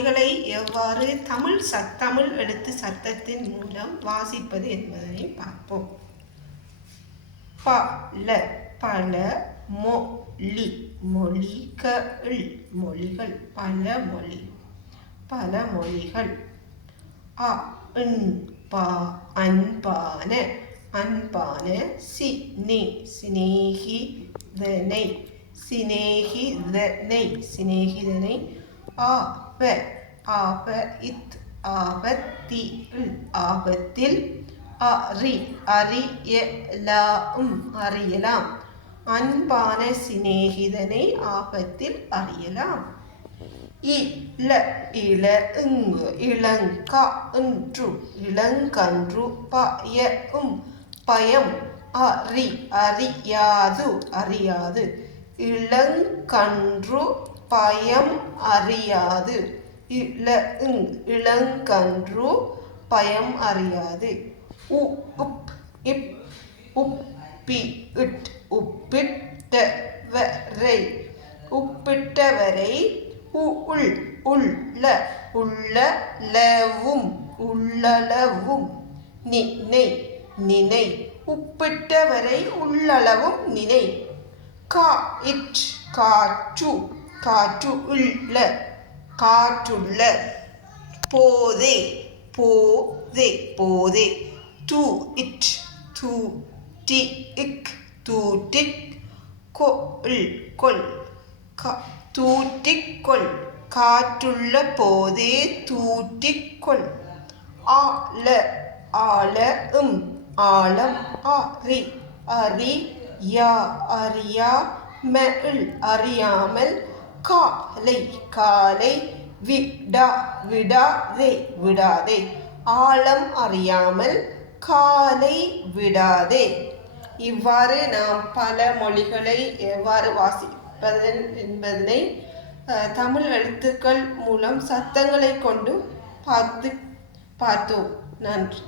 மொழிகளை எவ்வாறு தமிழ் எழுத்து சத்தத்தின் மூலம் வாசிப்பது என்பதனை பார்ப்போம். பல பல மொழி மொழிகள் மொழிகள் பல மொழிகள். அன்பான அன்பான சிநேகிதனை சிநேகிதனை. ஆபத்தில் அறியலாம். அன்பான சிநேகிதனை ஆபத்தில் அறியலாம். இளங்கன்று பயம் அறியாது. இளங்கன்று பயம் அறியாது. இளங்கன்று பயம் அறியாது. உப்பிட்டவரை உள்ளளவும் நினை. உப்பிட்டவரை உள்ளளவும் நினை. காற்றுள்ள போதே. தூற்றிக் கொள். காற்றுள்ள போதே தூற்றிக்கொள். ஆழம் அறியாமல். காலை விடாதே. ஆழம் அறியாமல் காலை விடாதே. இவ்வாறு நாம் பல மொழிகளை எவ்வாறு வாசிப்பது என்பதனை தமிழ் எழுத்துக்கள் மூலம் சத்தங்களை கொண்டு பார்த்தோம். நன்றி.